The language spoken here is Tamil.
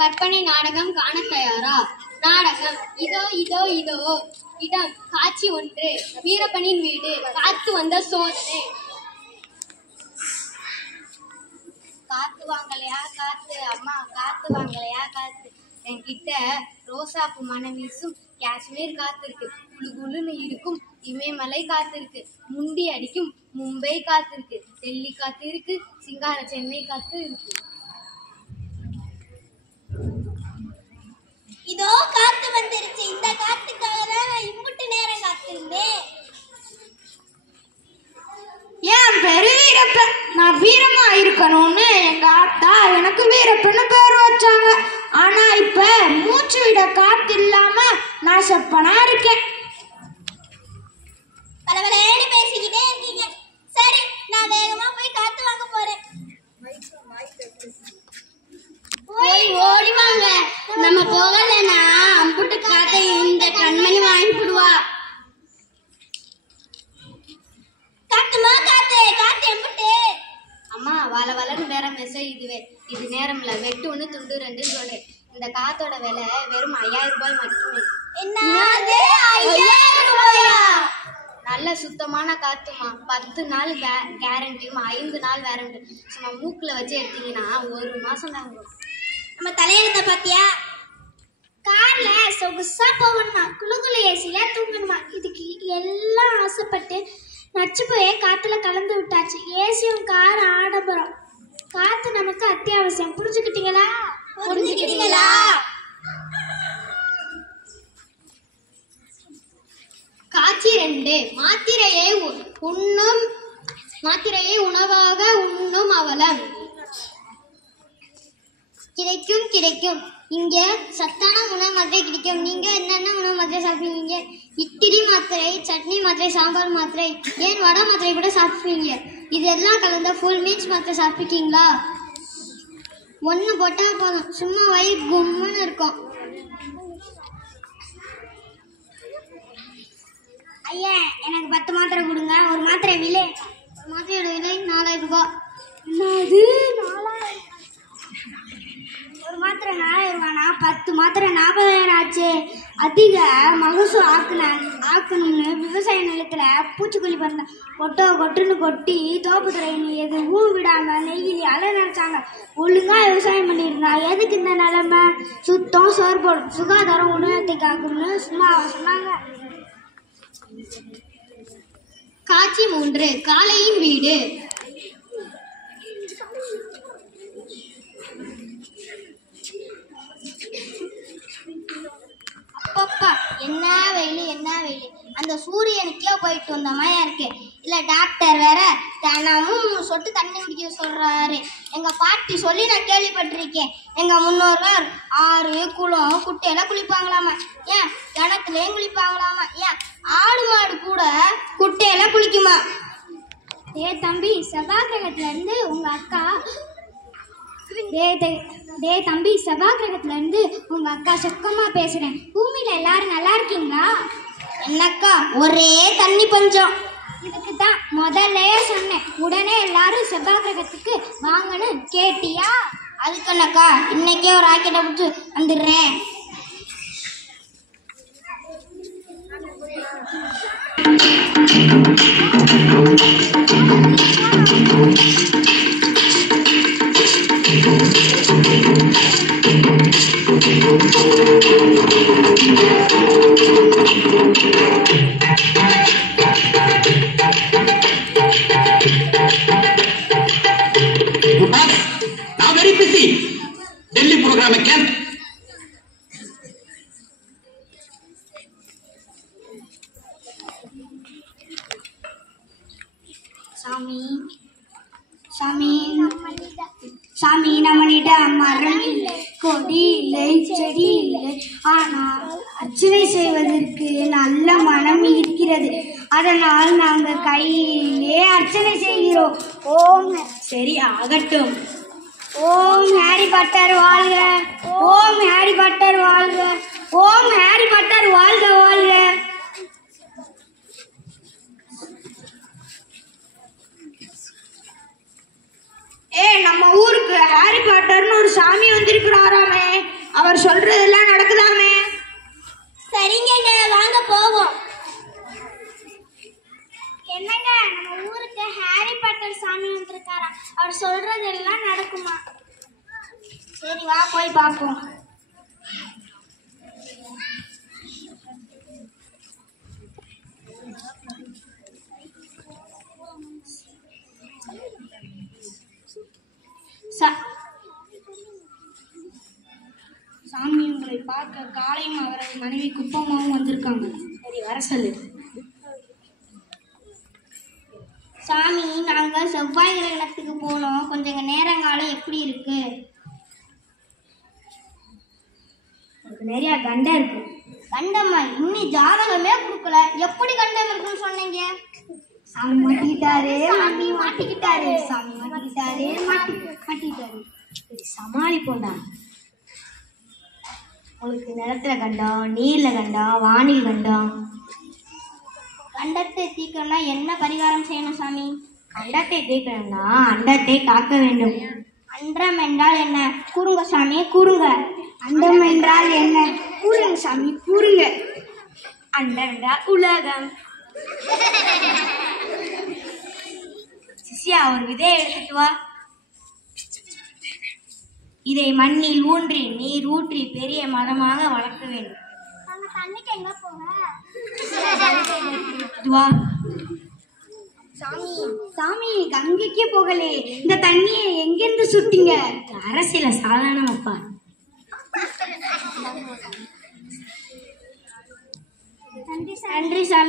கற்பனை நாடகம் காண தயாரா? நாடகம் இதோ இதோ இதோ. இடம் காட்சி 1. வீரப்பனின் வீடு. காத்து வந்த சோதனை. காத்து வாங்கலையா காத்து, அம்மா காத்து வாங்கலையா காத்து. என்கிட்ட ரோசாப்பு மனம் வீசும் காஷ்மீர் காத்து இருக்கு. குழு குழுன்னு இருக்கும் இமயமலை காத்து இருக்கு. முண்டி அடிக்கும் மும்பை காத்து இருக்கு. டெல்லி காத்து இருக்கு. சிங்கார சென்னை காத்து இருக்கு. இதோ காத்து வந்துருச்சு. இந்த காத்துக்காக தான் நான் இம்புட்டு நேரம் காத்திருந்தேன். ஏன் பேரு வீரப்பன். நான் வீரமா இருக்கணும்னு எங்க ஆத்தா எனக்கு வீரப்பன்னு பேர் வச்சாங்க. ஆனா இப்ப மூச்சு விட காத்து இல்லாம நான் செப்பனா இருக்கேன். பலவலேன்னு பேசிக்கிட்டே இருக்கீங்க. சரி, நான் வேகமா போய் காத்து வாங்க போறேன். போய் ஓடி வாங்க. நம்ம போகலன்னா அம்புட்டு காத்தை இந்த கண்மணி வாங்கிடுவா. காத்துமா காத்து, காத்து எம்புட்டு. அம்மா வள வளன்னு வேற மெசேஜ். இது நேரம் இல்ல. வெட்டு 1 துண்டு 2 சொல்லு. இந்த காத்தோட விலை வெறும் 5000 ரூபாய் மட்டுமே. என்னது 5000 ரூபாயா? நல்ல சுத்தமான காத்துமா. 10 நாள் கேரண்டியும் 5 நாள் வேரண்டி. சும்மா மூக்குல வச்சு எடுத்தீங்கன்னா 1 மாசம் தாங்க. நம்ம தலையெழுத்த பாத்தியா? கார்ல சொகுசா போகணுமா, குளுகுளு ஏசில தூங்கணுமா, இதுக்கு எல்லாம் ஆசைப்பட்டு நச்சு போய் காத்துல கலந்து விட்டாச்சு. ஏசியும் கார் ஆடம்பரம். காத்து நமக்கு அத்தியாவசியம். புரிஞ்சுக்கிட்டீங்களா? புரிஞ்சுக்கிட்டீங்களா? காட்சி 2. மாத்திரையை உணவாக உண்ணும் அவலம். கிடைக்கும். இங்க சத்தான உணவு மாத்திரை கிடைக்கும். நீங்க என்னென்ன உணவு மாத்திரை சாப்பிடுவீங்க? இட்லி மாத்திரை, சட்னி மாத்திரை, சாம்பார் மாத்திரை, ஏன் வடை மாத்திரை கூட சாப்பிடுவீங்க. இதெல்லாம் கலந்த ஃபுல் மீல்ஸ் மாத்திரை சாப்பிட்டீங்களா? 1 போட்டா போதும், சும்மா வயிறு கும்முன்னு இருக்கும். ஐயா, எனக்கு 10 மாத்திரை கொடுங்க. ஒரு மாத்திரை விலை, மாத்திரையோட விலை 4000 ரூபாய். என்னது 4000? ஒரு மாத்திரை 4000 ரூபானா 10 மாத்திரை 40,000 ஆச்சு. அதிக மகசூல் ஆக்கணும்னு விவசாய நிலத்துல பூச்சிக்கொல்லி பண்ண கொட்டுன்னு கொட்டி தோப்பு துறையின்னு எதுவும் விடாம நெய்யிலி அலை நினைச்சாங்க. ஒழுங்கா விவசாயம் பண்ணியிருந்தா எதுக்கு இந்த நிலைமை? சுத்தம் சோர்படும் சுகாதாரம் உணவத்தை காக்கும்னு சும்மா சொன்னாங்க. காட்சி 3. காளையின் வீடு. அப்பப்பா, என்ன வெயில். அந்த சூரியனுக்கே போயிட்டு வந்த மாதிரி இருக்கு. இல்ல டாக்டர் வேற தினமும் சொட்டு தண்ணி குடிக்க சொல்றாரு. எங்க பாட்டி சொல்லி நான் கேள்விப்பட்டிருக்கேன். எங்க முன்னோர்கள் ஆறு குளம் குட்டையில குளிப்பாங்களாமா. ஏன் கிணத்துலயும் குளிப்பாங்களாமா. ஏன் ஆடு மாடு கூட குட்டையில குளிக்குமா? தம்பி, செவ்வாய் கிரகத்துல இருந்து உங்க அக்கா தம்பி, செவ்வாய் கிரகத்துல இருந்து உங்க அக்கா சுக்கமா பேசுறேன். பூமியில எல்லாரும் நல்லா இருக்கீங்களா? என்னக்கா ஒரே தண்ணி பஞ்சம். இதுக்கு தான் முதல்லயே சொன்னேன். உடனே எல்லாரும் செவ்வாய் கிரகத்துக்கு வாங்கன்னு கேட்டியா? அதுக்கு என்னக்கா இன்னைக்கே ஒரு ராக்கெட்டை பிடிச்சி வந்துடுறேன். Now very busy. Delhi program again. சாமி நம்மளிடம் மரம் இல்லை, கொடி இல்லை, செடி இல்லை. ஆனால் அர்ச்சனை செய்வதற்கு நல்ல மனம் இருக்கிறது. அதனால் நாங்கள் கையிலே அர்ச்சனை செய்கிறோம். ஓம். சரி, ஆகட்டும். ஓம் ஹாரி பாட்டர் வாழ்க. ஓம் ஹாரி பாட்டர் வாழ்க. ஓம் ஹாரி பாட்டர் வாழ்க வாழ்க. நம்ம ஊருக்கு ஹாரி பாட்டர்னு ஒரு சாமி வந்திருக்கிறாராமே, அவர் சொல்றதெல்லாம் நடக்குதாமே? சரிங்க, வாங்க போவோம். என்னங்க, நம்ம ஊருக்கு ஹாரி பாட்டர் சாமி வந்திருக்காரா? அவர் சொல்றதெல்லாம் நடக்குமா? சரி வா போய் பார்ப்போம். சாமி உங்களை பார்க்க காளையும் அவரது மனைவி குப்பமாவும் வந்திருக்காங்க. சரி வர சொல்லு. சாமி, நாங்க செவ்வாய் கிரகணத்துக்கு போனோம். கொஞ்சம் நேரங்காலம் எப்படி இருக்கு? நிறைய கண்டம் இருக்கு. கண்டமா? இன்னும் ஜாதகமே கொடுக்கல, எப்படி கண்டம் இருக்குன்னு சொன்னீங்க? சாமி மாட்டிக்கிட்டாரு, சாமி மாட்டிக்கிட்டாரு, சாமி மாட்டிக்கிட்டாரு, மாட்டிக்கிட்டாரு. சமாளிப்போண்டா. உங்களுக்கு நிலத்துல கண்டம், நீர்ல கண்டம், வானில் கண்டம். கண்டத்தை தீர்க்கணும்னா என்ன பரிகாரம் செய்யணும் சாமி? கண்டத்தை தீர்க்கணும்னா அண்டத்தை காக்க வேண்டும். அண்டம் என்றால் என்ன? கூறுங்க சாமி, கூறுங்க. அண்டம் என்றால் என்ன? கூறுங்க சாமி, கூறுங்க. அண்டம் என்றால் உலகம். சிஷ்யா, ஒரு விதையை எடுத்துட்டு வா. இதை மண்ணில் ஊன்றி நீர் ஊற்றி பெரிய மரமாக வளர்க்க வேண்டும். தண்ணிக்கு எங்க போக? சாமி, கங்கைக்கே போகலே, இந்த தண்ணியை எங்கிருந்து சுட்டீங்க? அரசியல சாதாரணமாப்பா. நன்றி சாமி.